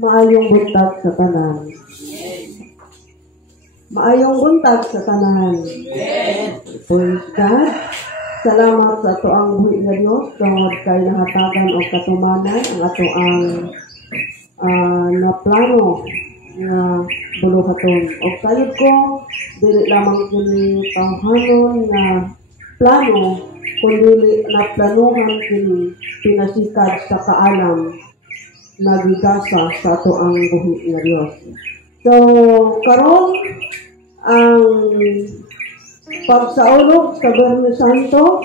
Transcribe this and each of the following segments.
Maayong buntag sa tanan. Maayong buntag sa tanan. Praise God. Salamat sa ato ang buhi nga Dios tungod kay nahatagan og katumanan ang ato ang na plano nga buluhaton. Og sayod ko dili lamang kini panghanon nga plano kundi naplanuhan kini pinasikad sa kaalam nagigasa sa ato ang buhi nga Dios. So karon ang pagsaulog sa Biyernes Santo,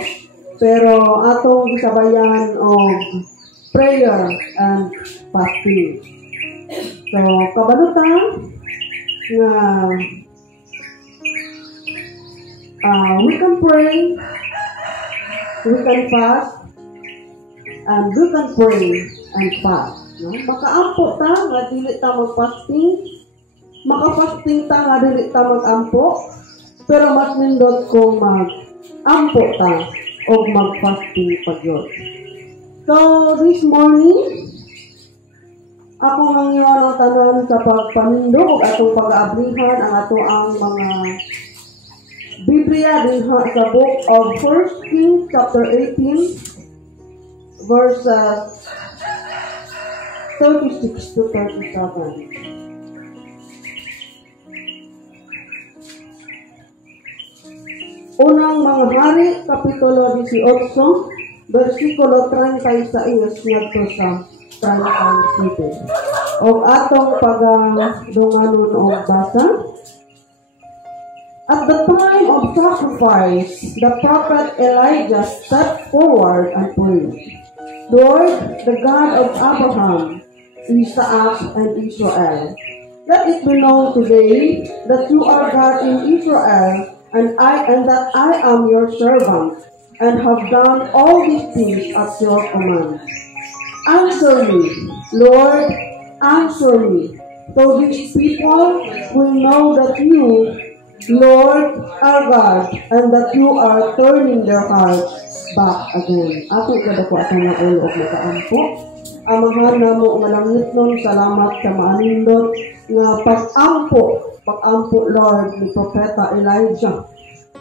pero atong gisabayan og prayer and fasting. So kabalutan nga we can pray, we can fast, and we can pray and fast. No? Makaampo ta nga dili ta mag-fasting, maka-fasting ta nga dili ta mag-ampo, pero mas nindot kung mag-ampo ta o mag-fasting pa Diyos. So this morning, ako nang iwan ang tanan sa pagpanindog o atong pag-aablihan ang ato ang mga Biblia din sa book of 1 Kings chapter 18 verse 36 to 37. Unang mga hari, kapitulo 18, versikulo 36 ngadto sa 37. Og atong pagdunganon og basa. At the time of sacrifice, the prophet Elijah stepped forward and prayed, Lord, the God of Abraham, Isaac, and Israel, let it be known today that you are God in Israel, and that I am your servant, and have done all these things at your command. Answer me, Lord, answer me, so these people will know that you, Lord, are God, and that you are turning their hearts back again. Ato kadako atong nga ulo og makaampo. Amahan namo nga langit nun, salamat sa maanindot nga pag-ampo Lord ni Propeta Elijah.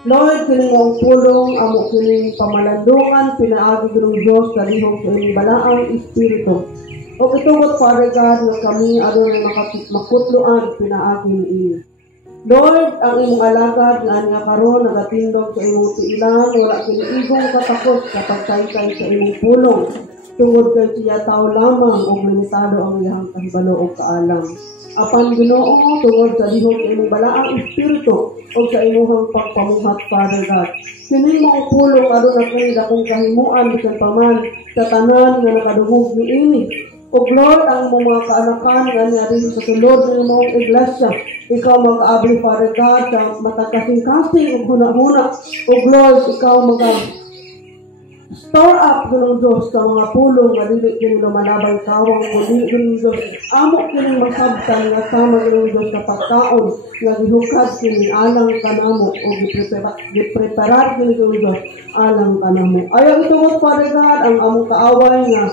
Lord, kining ang pulong, amo kining pamalandungan, pinaagi ng Diyos, kalihong sa inyong balaang Espiritu. O itungod, Father God, nga kami adunay makutluan, pinaagi ni iyo. Lord, ang imong alagad nga nga karon nagatindog sa imong tiilan, wala kiniigong katakot sa pagsaysay sa imong pulong. Tungod kay siya tao lamang o limitado ang iyang kahibalo o kaalam. Apan Ginoo, tungod sa dihog sa imong balaang Espiritu o sa imong pagpamuhat, Father God. Kini mo pulong aduna kay dakong kahimuan bisan pa man sa tanan nga nakadungog niini. O Lord, ang mga kaanakan nga niya rin sa sulod ng mga iglesia, ikaw mag-aabli, Father God, sa matagkasing-kasing o huna-huna. O Lord, ikaw store up ng Diyos sa mga pulong nga dili kini lumalabang kawang kundi ng Diyos. Amo kini masabtan nga sama ng Diyos sa pagkaon nga gihukad kini alang kanamo o gipreparar kini ng Diyos alang kanamo. Ayaw itugot, Father God, ang among kaaway nga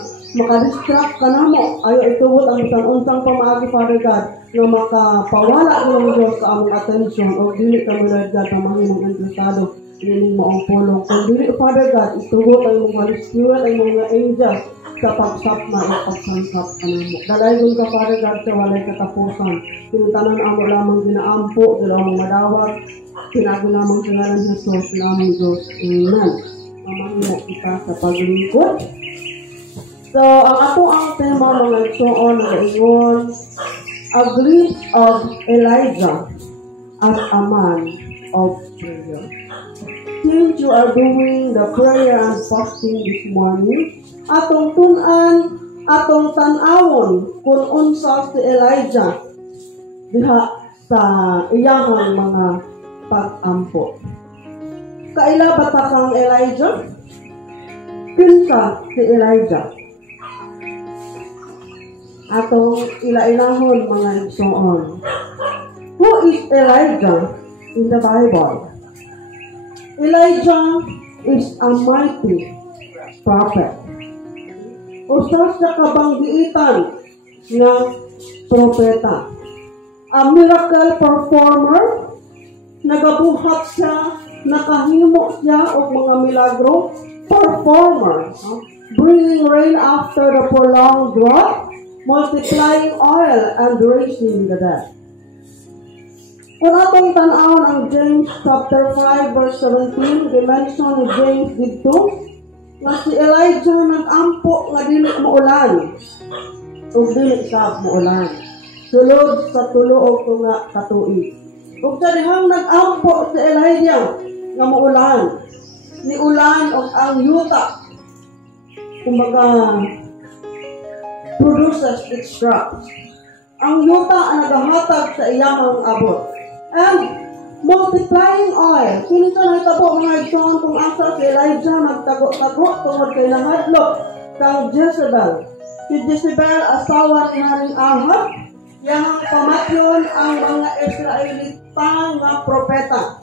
makadistract ka na mo. Ayaw itugot ang isang unsang pamaagi, Father God, na makapawala ng Diyos sa among atensyon o dili ka Lord God ang mahimong interesado nining mo ang pulong. Kung dili, Father God, itugot ang mga Holy Spirit, ang mga angels sa pagsapma o pagsangkap ka na mo. Dalaygon ka, Father God, sa walay katapusan. Tinutanan amo lamang ginaampo, dalawang madawat, pinagi lamang sa ngalan Jesus, lamang Diyos. Amen. Mamahimo kita sa paglingkod. So, ang ato ang tema mga igsoon na ingon, a glimpse of Elijah as a man of prayer. Since you are doing the prayer and fasting this morning, atong tunan, atong tanawon kung unsa si Elijah diha sa iyahang mga pag-ampo. Kaila ba ta kang Elijah? Kinsa si Elijah? Atong ila-ilahon mga igsoon. Who is Elijah in the Bible? Elijah is a mighty prophet. Usa sa kabanggiitan nga propeta. A miracle performer, nagabuhat siya, nakahimo siya og mga milagro. Performer, bringing rain after the prolonged drought, multiplying oil and raising the dead. Kung atong tan-awon ang James chapter 5 verse 17, dimension ni James dito, nga si Elijah nag-ampo nga dili muulan. Ug dili siya muulan. Sulod sa tulo og tunga ka tuig. Ug sa dihang nag-ampo si Elijah nga muulan, ni ulan og ang yuta kumbaga produces its crops. Ang yuta ang nagahatag sa iyang abot. And multiplying oil. Kini sa nagtabo mga igsoon kung asa si Elijah nagtago-tago tungod kay nahadlok kang Jezebel. Si Jezebel asawa ni Haring Ahab, yahang pamatyon ang mga Israelita nga propeta.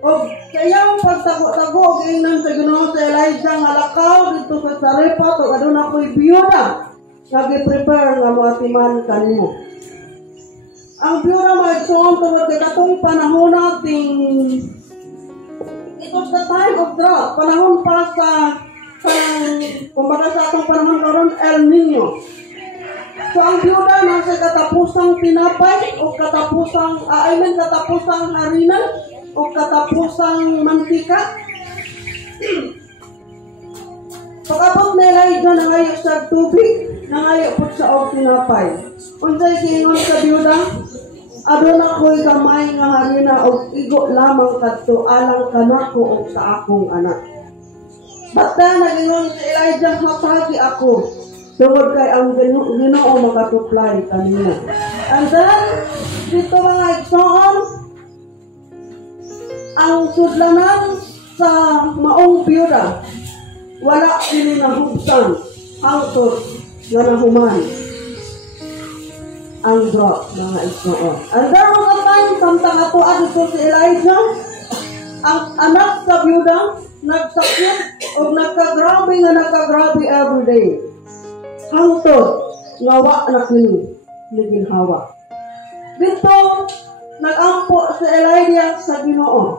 O kayang pagtago-tago giingnan sa Ginoo sa Elijah nga lakaw dito sa Sarepta ug aduna ko'y biyuda nga gi-prepare nga moatiman kanimo. Ang biyuda maigsoon tungod kay katong panahon nating it was the time of drought, panahon pa sa kumbaga sa atong panahon karon El Nino. So ang biyuda nasa katapusang tinapay o katapusang katapusang harina o katapusang mantika. Pagkapag na Elijah nangayo sa tubig, nangayo po sa og tinapay. Unsay giingon sa biyuda? Aduna ko'y gamay nga harina og igo lamang kadto alang kanako og sa akong anak. Basta nagingon si Elijah, hatagi ako. Tungod kay ang Ginoo makatuplay kanina. And then, dito mga igsoon, ang sudlanan sa maong biyuda, wala sila nahubsan hangtod nga nahuman ang drought, mga igsoon. And there was a time, samtang ato dito si Elijah, ang anak sa biyuda, nagsakit o nagkagrabe everyday. Hangtod, ngawa na kini, naginhawa. Dito, nag-ampo si Elijah sa Ginoo.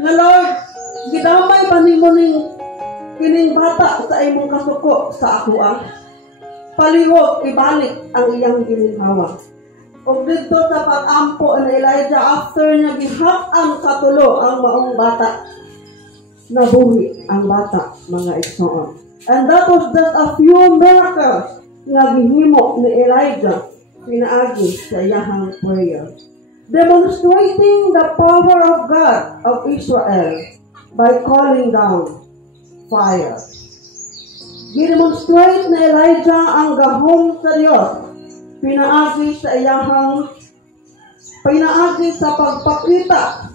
Nga Lord, gidamay pa nimo ning kining bata sa imong kasuko sa ako palihog ibalik ang iyang ginhawa. O dito sa pag-ampo ni Elijah, after niya gihap-an sa tulo ang maong bata, nabuhi ang bata, mga igsoon. And that was just a few miracles nga gihimo ni Elijah pinaagi sa iyahang prayer, demonstrating the power of God of Israel by calling down fire. Gidemonstrate ni Elijah ang gahom sa Diyos pinaagi sa pagpakita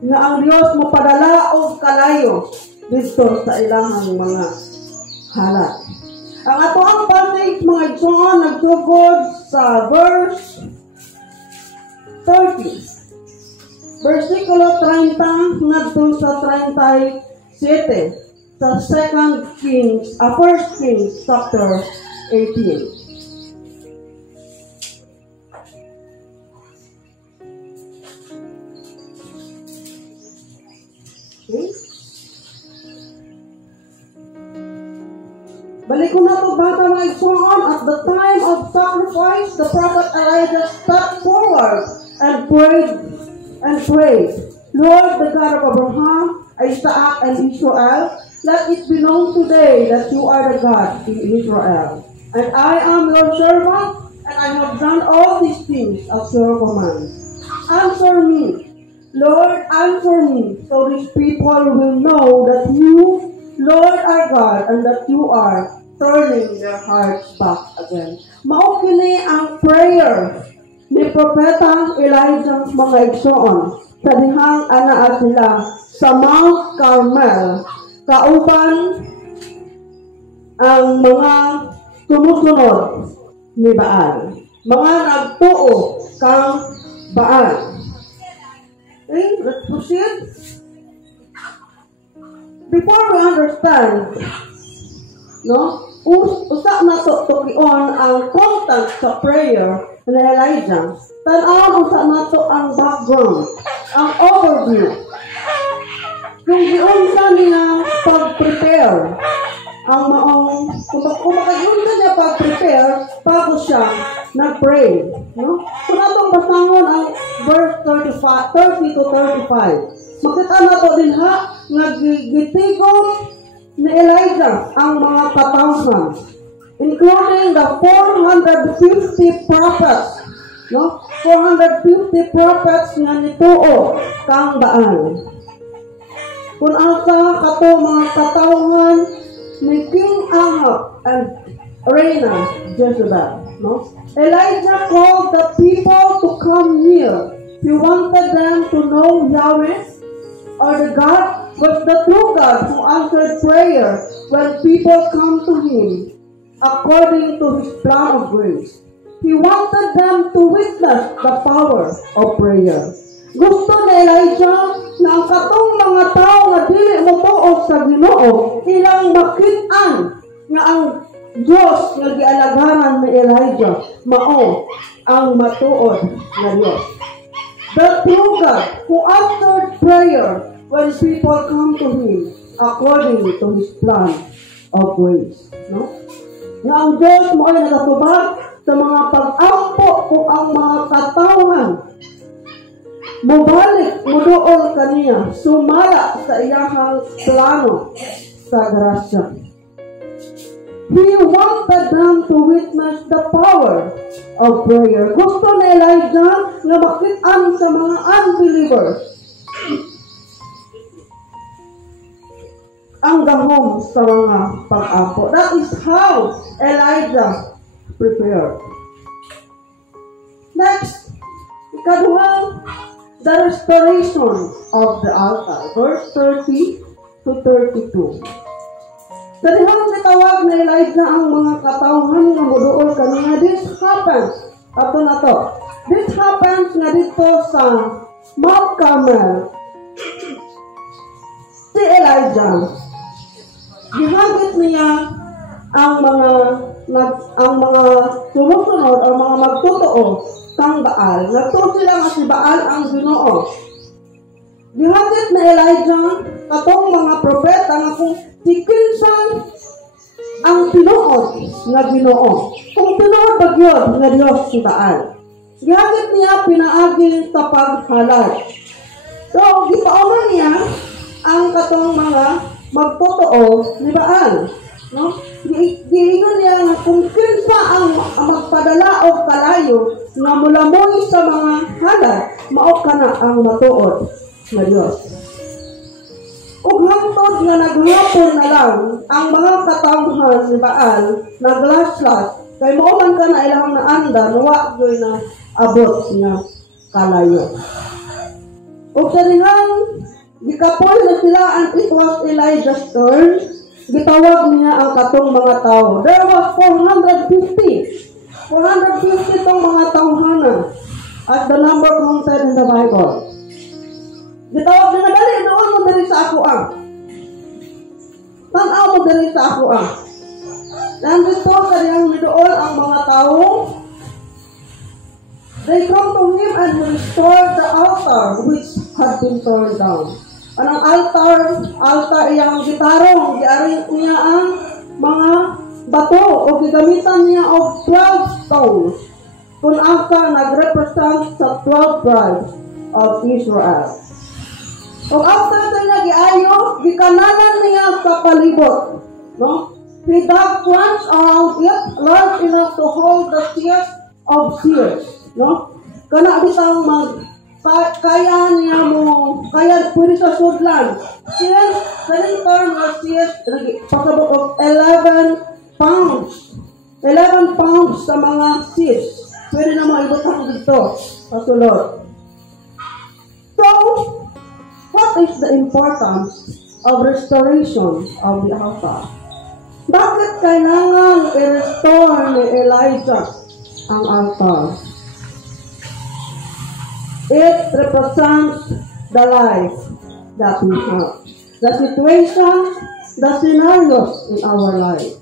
nga ang Diyos mopadala og kalayo dito sa ilahang mga halat. Ang ato ang passage, mga igsoon, nagtugod sa verse 30. Versikulo 30 ngadto sa 37 sa 1 Kings chapter 18. Balik ko na ito bata mga igsoon. At the time of sacrifice, the prophet Elijah stepped forward and prayed, Lord, the God of Abraham, Isaac, and Israel, let it be known today that you are the God in Israel. And I am your servant, and I have done all these things at your command. Answer me, Lord, answer me, so these people will know that you, Lord, are God, and that you are turning their hearts back again. Mao kini ang prayer ni Propeta Elijah, mga igsoon, sa dihang anaa sila sa Mount Carmel, kauban ang mga sumusunod ni Baal, mga nagtuo kang Baal. Okay, let's proceed. Before we understand, usa na to tukion ang content sa prayer ni Elijah. Tan-aw usa na to ang background, ang overview. Kung giunsa niya pag-prepare ang maong kung makayunsa niya pag-prepare bago siya nag-pray, no? So natong basangon ang verse 30 to 35. Makita na to din ha nga gitigom ni Elijah ang mga katawhan, including the 450 prophets, no? 450 prophets nga nituo kang Baal. Kung asa kato mga katawhan ni King Ahab and Reina Jezebel, no? Elijah called the people to come near. He wanted them to know Yahweh, or the God was the true God who answered prayer when people come to Him according to His plan of grace. He wanted them to witness the power of prayer. Gusto ni Elijah na ang katong mga tao nga dili motuo sa Ginoo ilang makit-an nga ang Diyos nga gialagaran ni Elijah mao ang matuod na Diyos. The true God who answered prayer when people come to Him according to His plan of grace. No? Nga ang Diyos mo ay nagatubag sa mga pag-ampo kung ang mga katawhan mubalik, muduol kaniya, sumala sa iyahang plano sa grasya. He wanted them to witness the power of prayer. Gusto ni Elijah na makitaan sa mga unbelievers ang gahom sa mga pag-apo. That is how Elijah prepared. Next, ikaduhang, the restoration of the altar. Verse 30 to 32. Darihang nitawag na Elijah ang mga katawhan nga muduol kaniya. This happens. Ato na to. This happens nga dito sa Mount Carmel. Si Elijah, gihagit niya ang mga sumusunod o mga magtotoo kang Baal. Nagtuo sila nga si Baal ang Ginoo. Gihagit ni Elijah katong mga propeta nga kung sikinsan ang tinuod nga Ginoo. Kung tinuod ba yun nga Diyos si Baal. Gihagit niya pinaagi sa paghalad. So, gipauman niya ang katong mga magtotoo ni Baal. No? Giingon niya nga kung kinsa ang magpadala o kalayo nga mulamoy sa mga halad, mao kana ang matuod na Diyos. Ug hangtod nga naghapon na lang ang mga katawhan ni Baal naglaslas kay mao man kana ilang naanda wa gyud na abot nga kalayo. Ug kanihang gikapoy na sila and it was Elijah's turn. Gitawag niya ang katong mga tao. There was 450 tong mga tawhana at the number counted in the Bible. Gitawag niya, dali, doon mo dali sa ako ang. Tanaw mo dali sa ako ang. Nandito kaniyang doon ang mga tao. They come to him and restore the altar which had been torn down. Anong altar iyang gitarong, giaring niya ang mga bato o gigamitan niya of 12 stones kung asa nag-represent sa 12 tribes of Israel. O after niya giayo, gikanalan niya sa palibot. No? He dug plants around it, large enough to hold the seers of seers. No? Kana bitang kaya niya mo, kaya pwede sa sudlan. Seers, kaning term na seers, pasabot of 11 pounds. 11 pounds sa mga seers. Pwede na maibutang dito sa sulod. So, what is the importance of restoration of the altar? Bakit kailangan i-restore ni Elijah ang altar? It represents the life that we have, the situations, the scenarios in our life.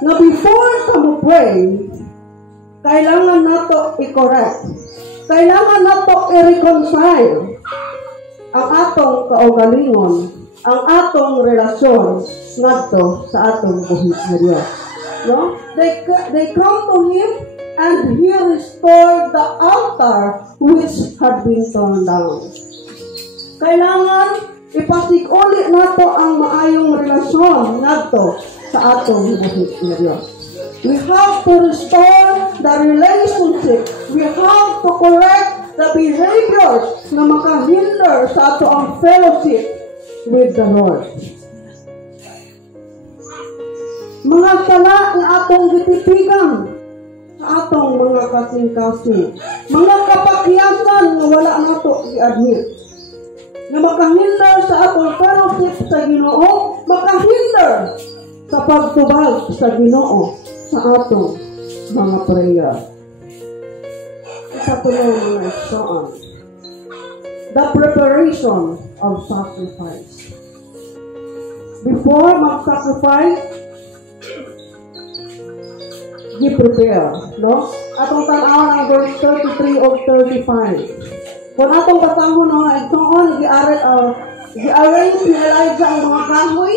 na before ka mo pray, kailangan nato i-correct. Kailangan nato i-reconcile ang atong kaugalingon, ang atong relasyon ngadto sa atong buhit nga Dios. No? They come to Him and He restored the altar which had been torn down. Kailangan ipasig-uli nato ang maayong relasyon ngadto sa atong buhit nga Dios. We have to restore the relationship. We have to correct the behaviors na makahinder sa ato ang fellowship with the Lord. Mga sala na atong gititigan sa atong mga kasing-kasing. Mga kapakyasan na wala nato i-admit. Na makahinder sa atong fellowship sa Ginoo, makahinder sa pagtubag sa Ginoo sa atong mga prayer. Isa po lang mga iksoon. The preparation of sacrifice. Before mag-sacrifice, gi-prepare. No? Atong tanaw ang verse 33 of 35. Kung atong basahon mga iksoon, gi-arrange ni Elijah ang mga kahoy,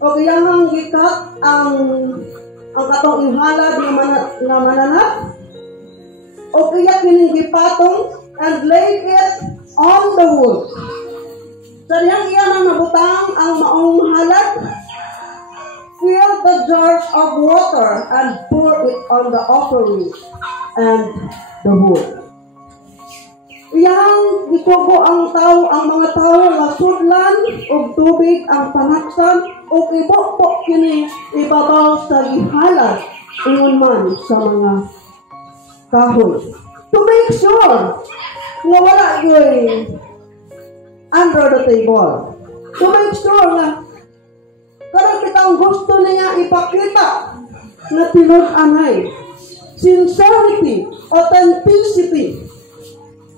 o kayang gikat ang katong ihalad na mananap, o kaya kining gipatong and lay it on the wood. Sa diyang iyan ang nabutang ang maong halad, fill the jars of water and pour it on the offering and the wood. Iyang gitugo ang mga tao nga sudlan og tubig ang panaksan o ibok kini ibabaw sa ihalad ingon man sa mga kahoy. To make sure nga wala gyud under the table. To make sure nga kada kitang gusto niya ipakita na tinud-anay, sincerity, authenticity,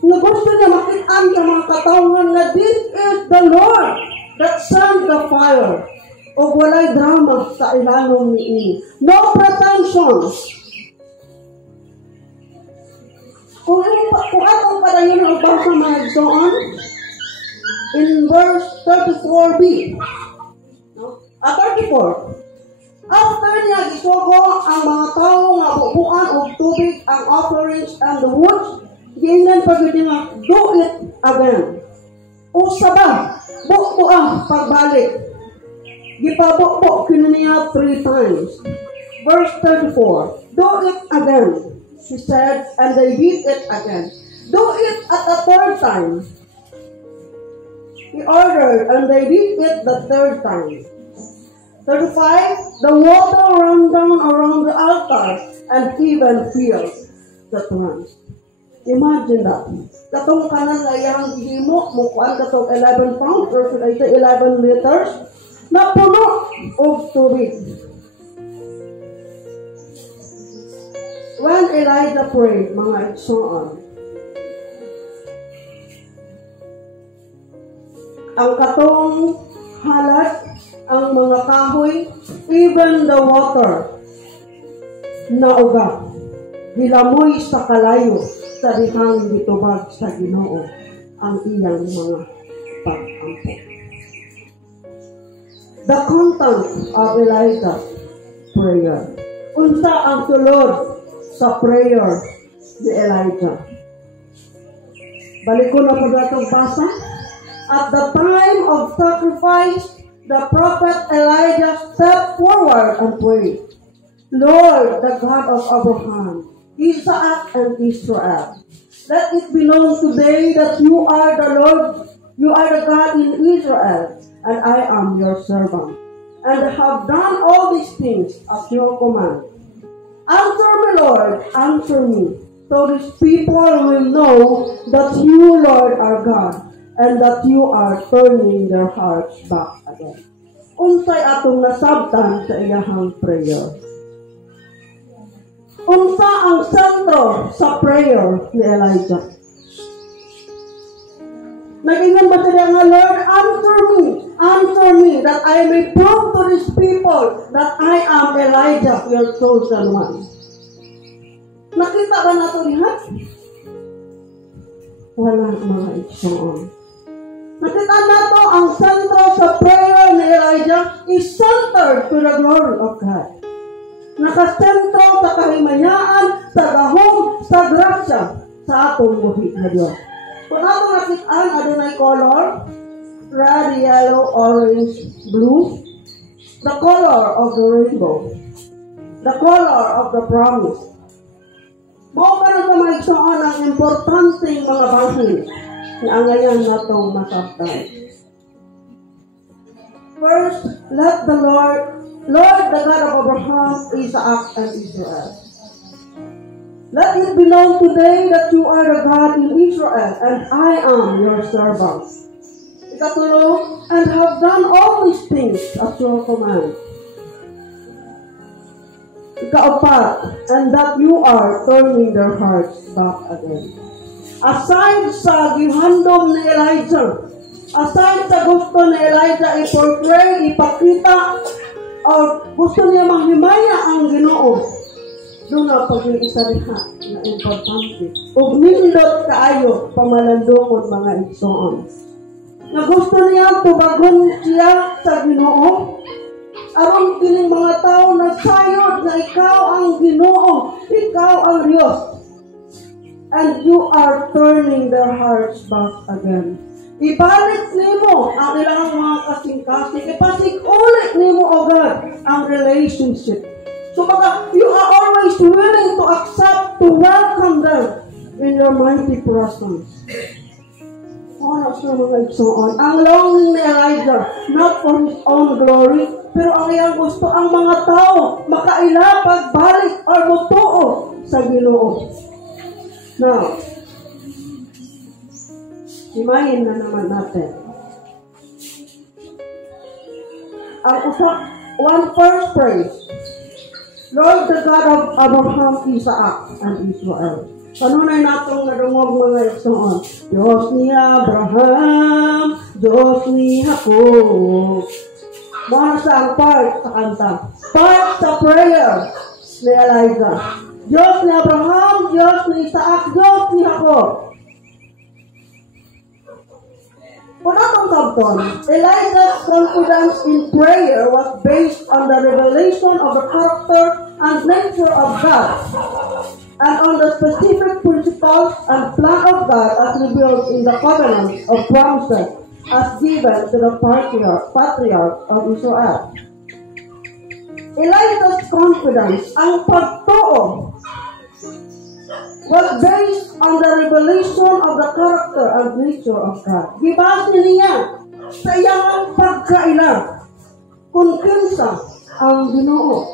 na gusto niya makitaan sa mga katawhan na this is the Lord that sent the fire. O walay drama sa ilalong ni no pretensions. Kung atong padayon ang basa mga igsoon, in verse 34b, no? 34, after niya gisugo ang mga tao nga bubuan og tubig ang offerings and the woods, giingnan pagudi nga do it again. Usa ba bukto ang pagbalik. Gipabukbok kinaniya 3 times. Verse 34, do it again, she said, and they did it again. Do it at the 3rd time. He ordered, and they did it the 3rd time. 35, the water ran down around the altar and even filled the thrones. Imagine that. Katong kanan na iyang gihimo, mukuan katong 11 pounds, or should I say 11 liters, na puno og tubig. When Elijah prayed, mga igsoon, ang katong halad, ang mga kahoy, even the water, nauga, gilamoy sa kalayo, sa dihang gitubag sa Ginoo, ang iyang mga pag-ampo. The content of Elijah's prayer. Unsa ang sulod sa prayer ni Elijah? Balik ko na po itong basa. At the time of sacrifice, the prophet Elijah stepped forward and prayed, Lord, the God of Abraham, Isaac, and Israel, let it be known today that you are the Lord, you are the God in Israel, and I am your servant, and have done all these things at your command. Answer me, Lord, answer me, so these people will know that you, Lord, are God, and that you are turning their hearts back again. Unsay atong nasabtan sa iyahang prayer. Unsa ang sentro sa prayer ni Elijah? Nag-ingon ba siya nga, Lord, answer me. answer me that I may prove to these people that I am Elijah, your chosen one. Nakita ba nato niya? Wala mga igsoon. Nakita nato ang sentro sa prayer ni Elijah is centered to the glory of God. Nakasentro sa kahimayaan, sa gahom, sa grasya sa atong buhi na Diyos. Kung atong nakitaan, adunay color, red, yellow, orange, blue, the color of the rainbow, the color of the promise. Mao pa na sa mga igsoon ang importanteng mga bahin na angayan natong masabtan. First, let the Lord the God of Abraham, Isaac, and Israel. Let it be known today that you are the God in Israel, and I am your servant. Ikatulo, and have done all these things at your command. Ikaapat, and that you are turning their hearts back again. Aside sa gihandom ni Elijah, aside sa gusto ni Elijah i-portray, ipakita, o gusto niya manghimaya ang Ginoo, doon na pag-iisa riha na importante. Ug nindot kaayo pamalandungon mga igsoon. Na gusto niya tubagon siya sa Ginoo, aron kining mga tao na sayod na ikaw ang Ginoo, ikaw ang Diyos. And you are turning their hearts back again. Ibalik nimo ang ilang mga kasing-kasing. Ipasig-ulit nimo, O God, ang relationship. So baka you are always willing to accept, to welcome them in your mighty presence. Ano sa mga igsoon? Ang longing ni Elijah, not for his own glory, pero ang iyang gusto, ang mga tao makailapag, balik, or mutuo sa Ginoo. Now, himayin na naman natin. Ang one first praise. Lord, the God of Abraham, Isaac, and Israel. Kanunay natong nadungog mga igsoon. Diyos ni Abraham, Diyos ni Jacob. Mga sa ang part sa kanta. Part sa prayer ni Elijah. Diyos ni Abraham, Diyos ni Isaac, Diyos ni Jacob. Punatong sabton, Elijah's confidence in prayer was based on the revelation of the character and nature of God, and on the specific principles and plan of God as revealed in the covenant of promises as given to the patriarch of Israel. Elijah's confidence, ang pagtuo, was based on the revelation of the character and nature of God. Gibase niya sa iyang pagkailan kung kinsa ang Ginoo,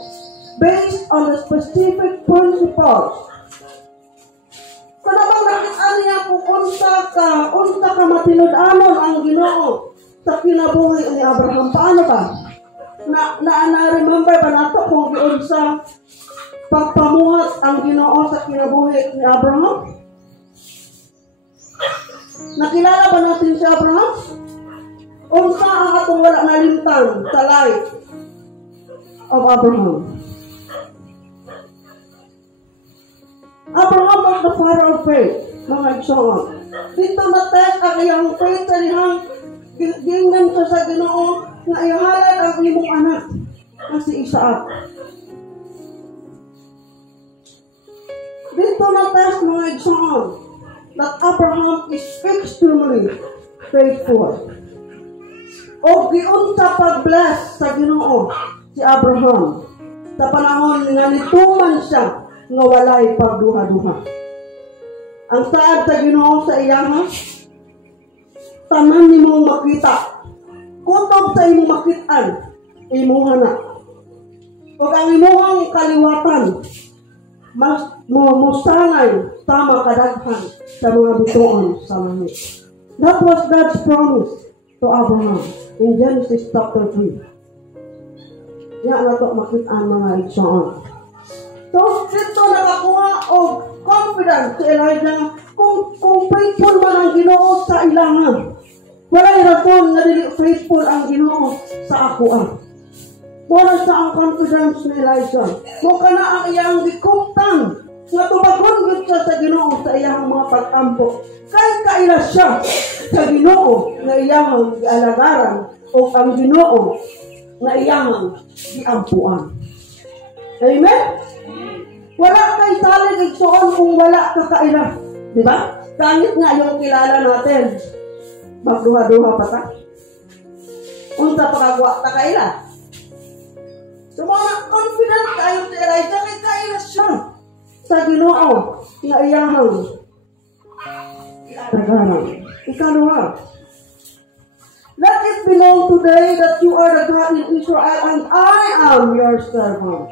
based on the specific principles. Kung bang nakita niya kung unsa ka matinud-anon ang Ginoo sa kinabuhi ni Abraham, paano ba? Na-remember ba nato kung giunsa pagpamuhat ang Ginoo sa kinabuhi ni Abraham? Nakilala ba natin si Abraham? Unsa ang atong wala nalintang sa life of Abraham? Abraham was the father of faith, mga igsoon. Dito na-test ang iyang faith sa lihang gingnan sa Ginoo na ihalad ang imong anak na si Isaac. Dito na-test mga igsoon that Abraham is extremely faithful. O giunsa pag-bless sa Ginoo si Abraham sa panahon nga nituman siya nga walay pagduha-duha. Ang saad sa Ginoo sa iyaha, tanan nimong makita, kutob sa imong makitaan, imuha na. O ang imuhang kaliwatan, mas musanay tama kadaghan sa mga bituon sa langit. That was God's promise to Abraham in Genesis chapter 3. Yan na ito makitaan mga igsoon. So, dito nakakuha o confidence si Elijah kung faithful man ang Ginoo sa ilangan. Walay rason nga dili faithful ang Ginoo sa ako ah. Mura sa ang confidence ni Elijah. Mo kana ang iyang gikuptan nga tumagon gyud siya sa Ginoo sa iyang mga pag-ampo. Kay kaila siya sa Ginoo nga iyang gialagaran o ang Ginoo nga iyang giampuan. Amen? Wala kay salig igsuon kung wala ka kaila. Di ba? Kahit nga yung kilala natin, magduha-duha pa ta. Unsa pa kagwa ta kaila. So mga confident kayo si Elijah kay kaila siya sa Ginoo nga iyahang alagaran. Ikaduha, let it be known today that you are the God in Israel and I am your servant.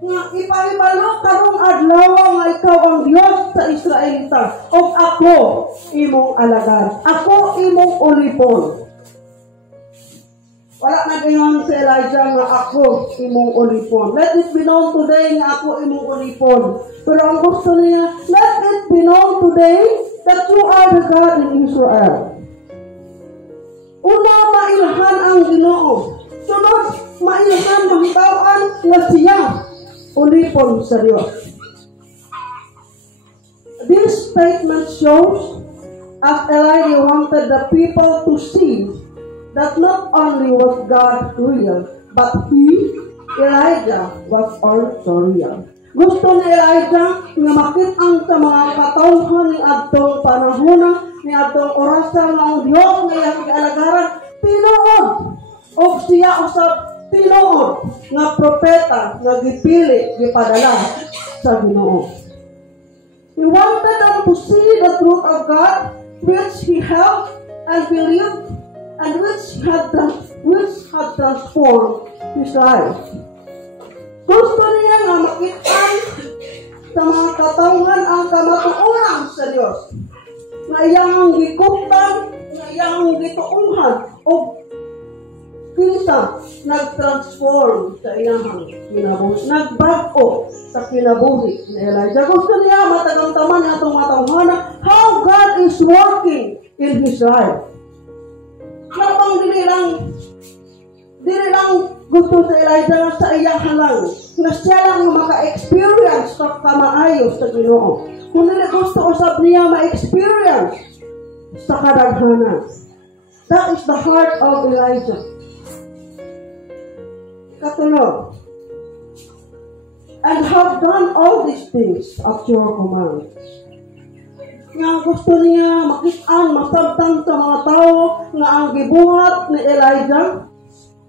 Nga ipahibalo karong adlaw nga ikaw ang Diyos sa Israelita o ako imong alagad. Ako imong ulipon. Wala na gayon si Elijah nga ako imong ulipon. Let it be known today nga ako imong ulipon. Pero ang gusto niya, let it be known today that you are the God in Israel. Una, mailhan ang Ginoo. Sunod, mailhan mahibawan nga siya ulipon sa Diyos. This statement shows as Elijah wanted the people to see that not only was God real, but Elijah, was also real. Gusto ni Elijah nga makit-ang sa mga katawhan ni adtong panahon ni adtong orasan ng Diyos nga iyang gialagaran tinuod o siya usab tinuod nga propeta nga gipili gipadala sa Ginoo. He wanted them to see the truth of God which he held and believed and which had transformed his life. Gusto niya nga makita sa mga katawhan ang kamatuoran sa Diyos na iyang gikuptan, na iyang gituunhan o kinsa nag-transform sa iyang kinabuhi, nagbago sa kinabuhi ni Elijah. Gusto niya matagamtaman niya itong matawhana how God is working in his life. Kapag dili lang gusto sa Elijah sa iyahan lang na siya lang maka-experience sa kamaayo sa Ginoo. Kung nila gusto usab niya ma-experience sa kadaghanan. That is the heart of Elijah. Katulog. And have done all these things at your command. Nga gusto niya makitaan, masabtan sa mga tao nga ang gibuhat ni Elijah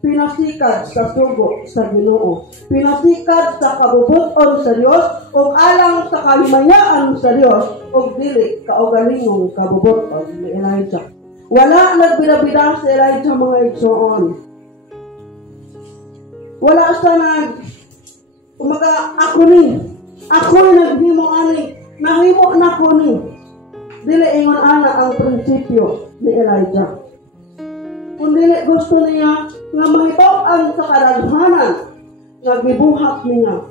pinasikad sa sugo sa Ginoo, pinasikad sa kabubuton sa Dios ug alang sa kahimayaan sa Dios ug dili kaugalingong kabubuton ni Elijah. Wala nagbida-bida si Elijah mga igsoon. Wala sa ako naghimo ani, nahimo na ko ni. Dili ingon ana ang prinsipyo ni Elijah. Kung dili gusto niya nga mahitaw-an sa kadaghanan nga gibuhat niya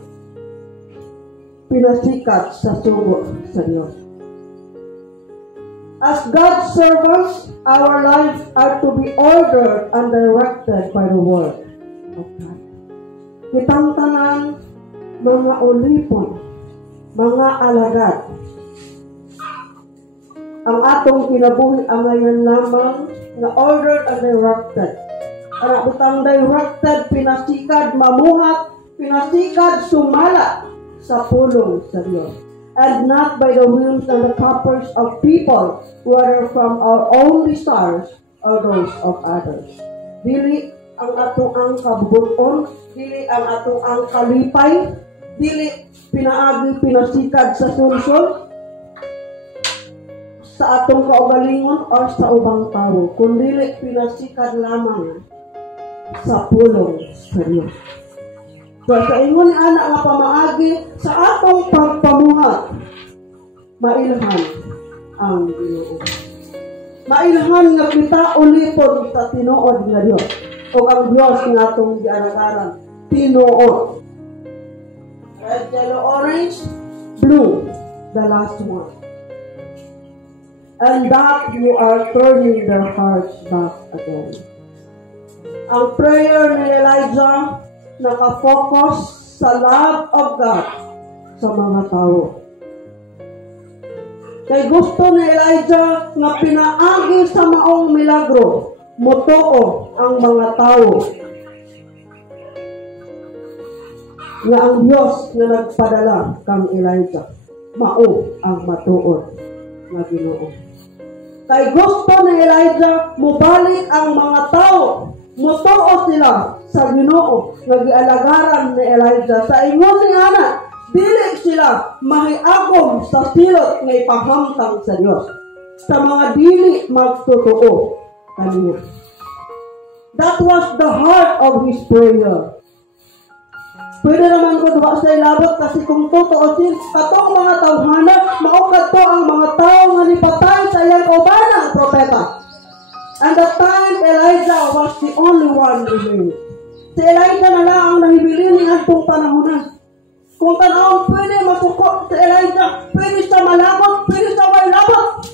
pinasikat sa sugo sa Diyos. As God's servants, our lives are to be ordered and directed by the word of God. Kitang tanan mga ulipon, mga alagad, ang atong kinabuhi ang ngayon lamang na ordered and directed. Para butang directed, pinasikad, mamuhat, pinasikad, sumala sa pulong sa Diyos. And not by the whims and the caprice of people, whether from our own desires or those of others. Dili ang atong ang kabubuton, dili ang atong ang kalipay, dili pinaagi, pinasikad sa sunsod, sa atong kaugalingon o sa ubang tao, kundi pinasikad lamang sa pulong sa Diyos. So, sa ingon ni anak nga pamaagi, sa atong pagpamuhat, mailhan ang Ginoo. Mailhan nga kita ulipon sa tinuod nga Diyos. O ang Diyos nga atong gialagaran, tinuod. Red, yellow, orange, blue, the last one. and that you are turning their hearts back again. Ang prayer ni Elijah nakafocus sa love of God sa mga tao. Kay gusto ni Elijah nga pinaagi sa maong milagro, motoo ang mga tao nga ang Diyos nga nagpadala kang Elijah, mao ang matuod nga Ginoo. Kay gusto ni Elijah mubalik ang mga tao, motoo sila sa Ginoo nga gialagaran ni Elijah. Sa ingon ni ana, dili sila mahiagom sa silot nga ipahamtang sa Dios, sa mga dili magtotoo kaniya. That was the heart of his prayer. Pwede naman ko duwa sa ilabot kasi kung totoosin katong mga tawhana, maukad to ang mga tao nga nipatay sa iyang kaubanang propeta. And that time Elijah was the only one remaining. Si Elijah na lang ang nahibilin ni atong panahonan. Kung tanawang pwede masuko si Elijah, pwede siya malabot, pwede siya may labot.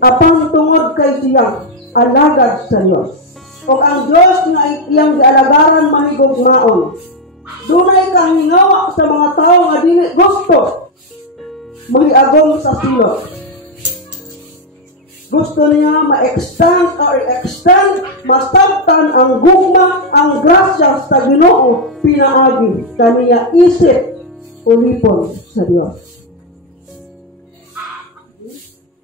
Apang tungod kay siya, alagad sa Diyos. O ang Diyos nga iyang gialagaran mahigugmaon. Dunay kahingawa sa mga tao nga dili gusto mahiagom sa silot. Gusto niya ma-extend masabtan ang gugma, ang grasya sa Ginoo, pinaagi kaniya isip ulipon sa Diyos.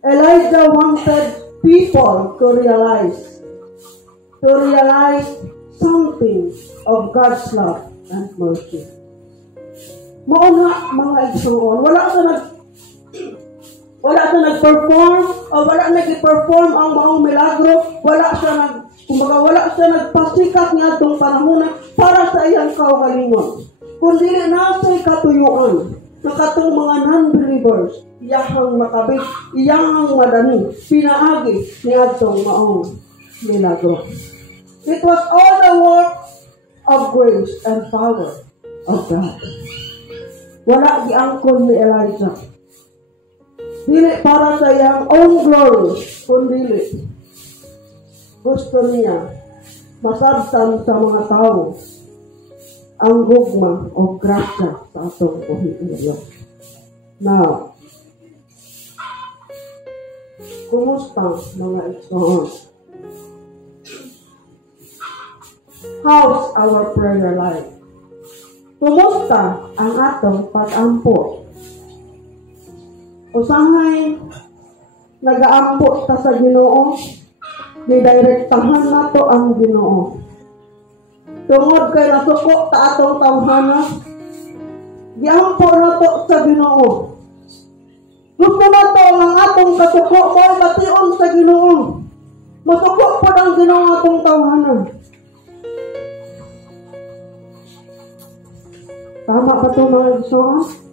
Elijah wanted people to realize something of God's love and mercy. Mauna mga igsoon, wala siya nag-perform o wala nag-perform ang maong milagro, wala siya nagpasikat niya itong panahon para sa iyang kaugalingon. Kundi na sa'y katuyuan na katong mga non-believers, iyahang makabit, iyahang madani, pinaagi niya itong maong milagro. It was all the work of grace and power of God. Wala giangkon ni Elijah. Dili para sa iyang own glory, kundi gusto niya masabtan sa mga tao ang gugma o grasya sa atong buhi ng Diyos. Now, kumusta mga igsoon? How's our prayer life? Kumusta ang atong pag-ampo? Usahay nag-aampo ta sa Ginoo, didirektahan nato ang Ginoo. Tungod kay nasuko ta atong tawhana, giampo nato sa Ginoo. Gusto nato ang atong kasuko mo bation sa Ginoo. Masuko po ang Ginoo atong tawhana. Tama pa ito mga igsoon?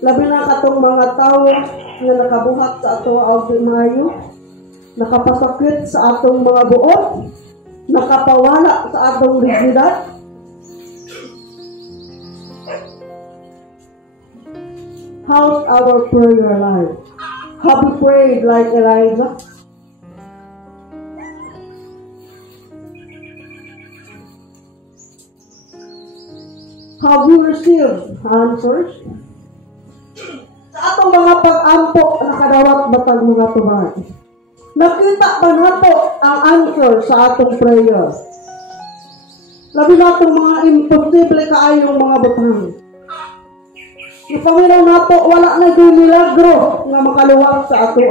Labi na katong mga tao na nakabuhat sa ato Mayo, nakapasakit sa atong mga buot, nakapawala sa atong dignidad. How's our prayer life? Have we prayed like Elijah? Have we received answers? Sa atong mga pag-ampo, nakadawat batang mga tubag. Nakita ba nato ang answer sa atong prayer? Labi natong mga imposible kaayong mga butang. Ipaminaw nato, wala na yung milagro nga makaluwag sa ato.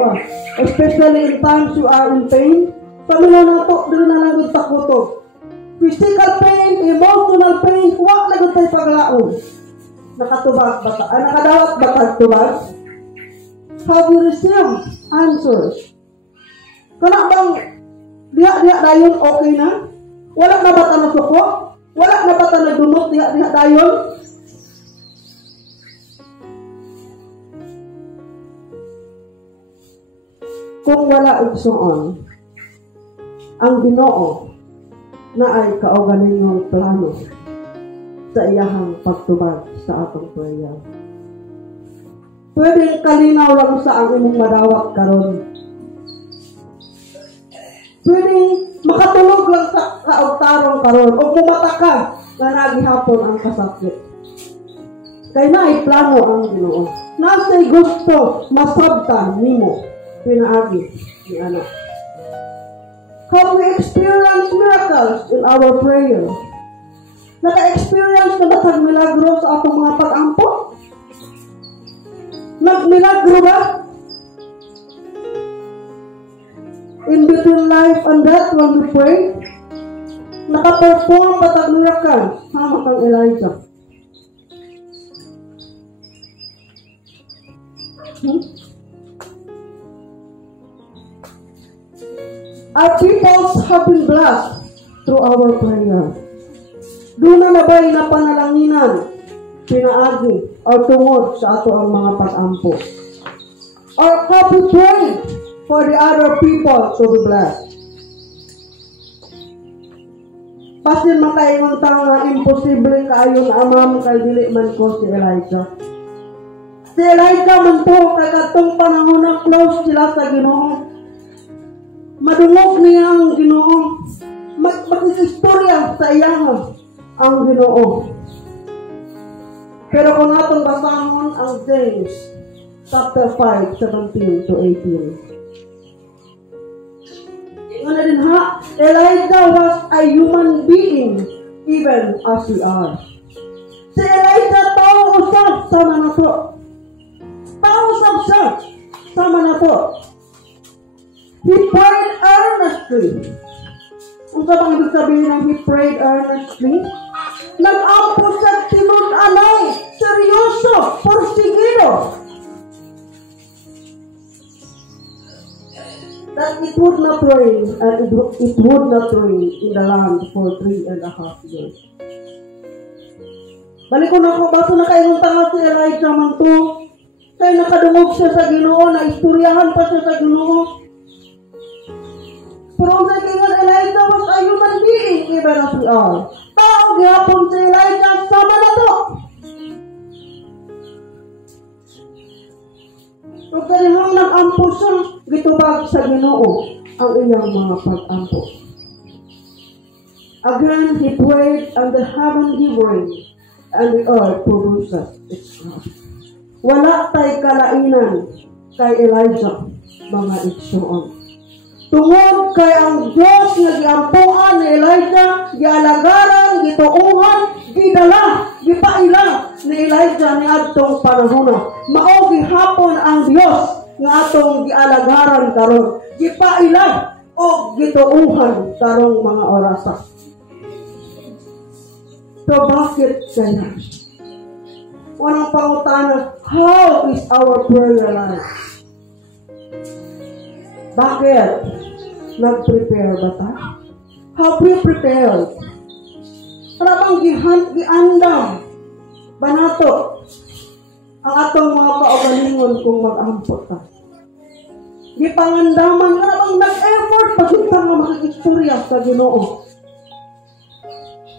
Especially in times you are in pain. Paminaw nato, doon na lang yung takutog. Physical pain, emotional pain, huwag na yung tayo paglaon. Nakadawat batag tubag? Have you received answers? Kana bang diha dayon okay na? Wala na ba ta nasuko? Wala na ba ta nagdumot diha dayon? Kung wala igsoon, ang Ginoo na ay kaugalingong plano sa iyahang pagtubag sa atong prayer. pwedeng kalinaw lang sa ang imong madawat karon. Pwedeng makatulog lang sa kaugtarong karon o kumata ka na nagihapon ang kasakit. Kaya na plano ang Ginoo. Nasa'y gusto masabtan nimo pinaagi ni anak. How we experience miracles in our prayer. Naka-experience na ba sa milagro sa atong mga pag-ampo? Nag-milagro ba? In between life and death when we pray, naka-perform ba sa miracles sama kang Elijah? Our peoples have been blessed through our prayer. Doon na ba'y napanalanginan, pinaagi, o tungod sa ato ang mga pag-ampo? Or have we prayed for the other people to be blessed? Pasin makaingon tao nga imposible kaayo na amam kay dili man ko si Elijah. Si Elijah man po kay katong panahon na close sila sa Ginoo. Madungog niya ang Ginoo. Mag-istorya sa iyang ang Ginoo. Pero kung atong basahon ang James chapter 5, 17 to 18. Nga din ha, Elijah was a human being even as we are. Si Elijah tao usab sama na to. Tao usab siya sama na to. He prayed earnestly. Ang sabang ibig sabihin ng he prayed earnestly? Nag-ampo sa tinun-anay, seryoso, porsigido. That it would not rain, and it would not rain in the land for 3.5 years. Balik ko na ako, baso na kayo tanga si Elijah man to. Kaya nakadungog siya sa Ginoo, naistoryahan pa siya sa Ginoo. Pero sa kingan, Elijah was a human being, even as we are. Tao, gihapon si Elijah, sama na to. Kung kanihang nag-ampo siya, gitubag sa Ginoo ang iyang mga pag-ampo. Again, he prayed, and the heaven gave rain, and the earth produces its crop. Wala tay kalainan kay Elijah, mga igsoon. Tungod kay ang Diyos nga giampuan ni Elijah, gialagaran, gituungan, gidala, gipaila ni Elijah ni adtong panahon. Mao gihapon ang Diyos nga atong gialagaran karon, gipaila o gituungan karong mga orasa. So bakit kaya? Unang pangutana, how is our prayer life? Bakit? Nag-prepare ba ta? Have we prepared? Para bang giandam ba nato ang atong mga kaugalingon kung mag-ampot ta? Gipangandaman, para bang nag-effort pagkita nga makikistorya sa Ginoo?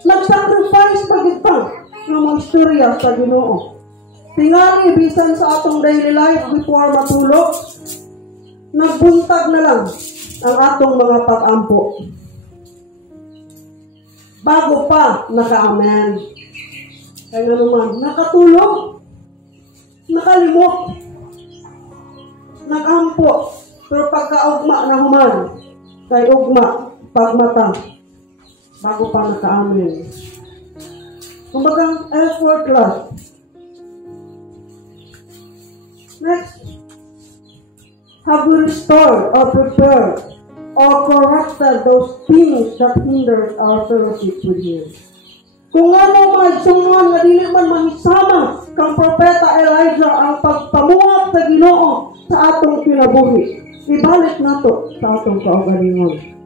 Nag-sacrifice pagkita nga mag-istorya sa Ginoo? Tingali, bisan sa atong daily life before matulog, nagbuntag na lang ang atong mga pag-ampo. Bago pa naka-amen. Kaya nga naman, nakatulog, nakalimot, nag-ampo, pero pagka-ugma na human, kay ugma, pagmata, bago pa naka-amen. Kumbagang effortless. Next, have we restored or prepared or corrected those things that hindered our fellowship with Him? Kung ano magsungon nga dili man mahisama kang propeta Elijah ang pagpamuhat sa Ginoo sa atong kinabuhi, ibalik nato sa atong kaugalingon.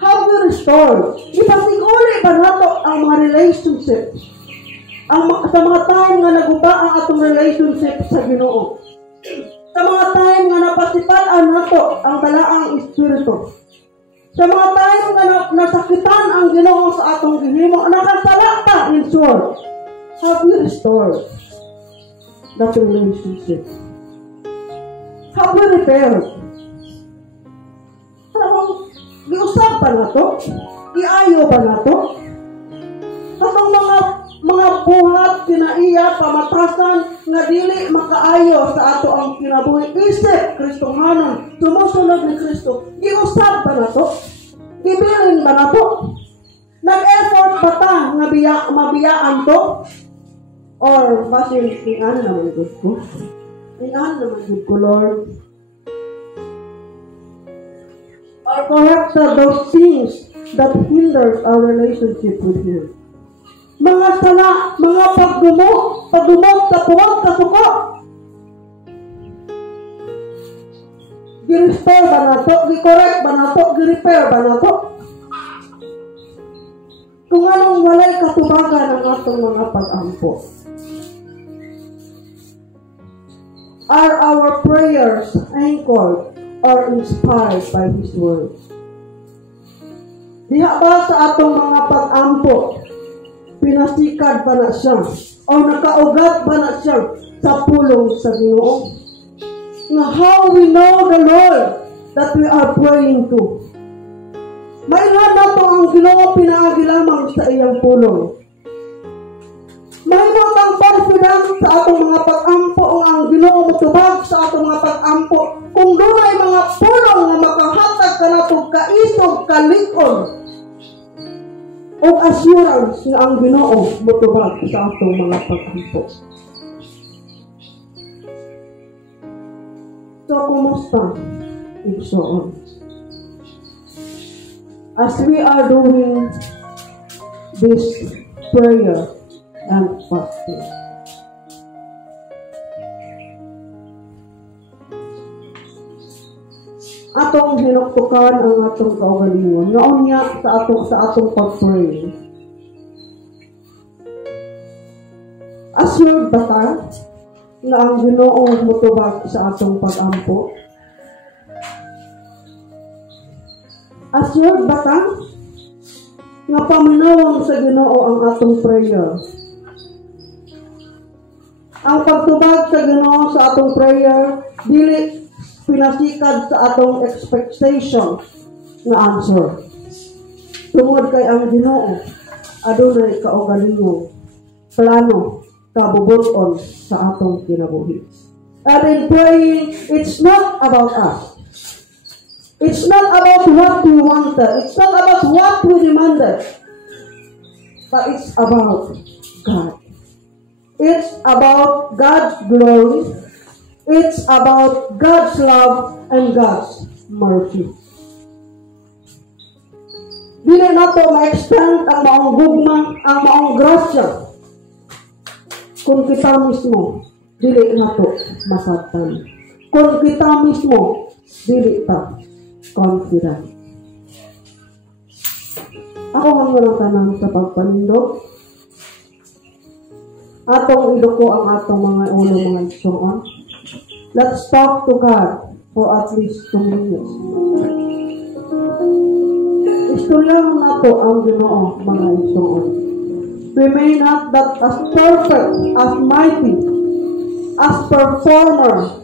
Have we restored? Ipasiguli ba nato ang mga relationships? Sa mga time nga naguba ang atong relationship sa Ginoo. Sa mga time nga napasitaan nato ang balaang espiritu. Sa mga time nga nasakitan ang Ginoo sa atong gihimo, nakasala ta in short. Have we restored? that relationship? Have we repaired? Parang, giusap pa na to? Iayo pa na to? Katong mga buhat, kinaiya, pamatasan, nga dili makaayo sa ato ang kinabuhi. Isip, Kristohanon, sumusunod ni Kristo. Giusap pa na to? Ibilin ba na to? Nag-effort ba ta nga mabiyaan to? Or basil, ingan naman good ko? Ingan naman good ko, Lord? Or perhaps those things that hinders our relationship with Him. Mga sala, mga pagdumog, tapuwag, kasuko. Gi-restore ba na to? Gi-correct ba na to? Gi-repair ba na to? Kung anong walay katubagan ng atong mga pag-ampo. Are our prayers anchored or inspired by His Word? Diha ba sa atong mga pag-ampo, pinasikad ba na siya? O nakaugat ba na siya sa pulong sa Ginoo? Nga how we know the Lord that we are praying to. Mailan na to ang Ginoo pinaagi lamang sa iyang pulong. Mahimot ang confidence sa atong mga pag-ampo o ang Ginoo motubag sa atong mga pag-ampo kung doon ay mga pulong na makahatag ka na to kaisog, kalikod o assurance na ang Ginoo motubag sa atong mga pag-ampo. So, kumusta? Igsoon. As we are doing this prayer and fasting, atong hinuktukan ang atong kaugalingon. Ngaon niya sa atong pag-pray. Assured ba ta na ang Ginoo motubag sa atong pag-ampo? Assured ba ta nga paminawang sa Ginoo ang atong prayer? Ang pagtubag sa Ginoo sa atong prayer dili pinasikad sa atong expectation na answer. Tungod kay ang Ginoo adunay kaugalingong plano kabubuton sa atong kinabuhi. And in praying, it's not about us. It's not about what we wanted. It's not about what we demanded. But it's about God. It's about God's glory. It's about God's love and God's mercy. Dili nato ma-extend ang maong gugma, ang maong grasya kung kita mismo dili nato masabtan. Kung kita mismo dili ta confident. Ako ang tanan sa pagpanindog. Atong iduko ang atong mga ulo mga igsoon. Let's talk to God for at least 2 minutes. Istoryahan nato ang Ginoo mga igsoon. We may not that as perfect, as mighty, as performer,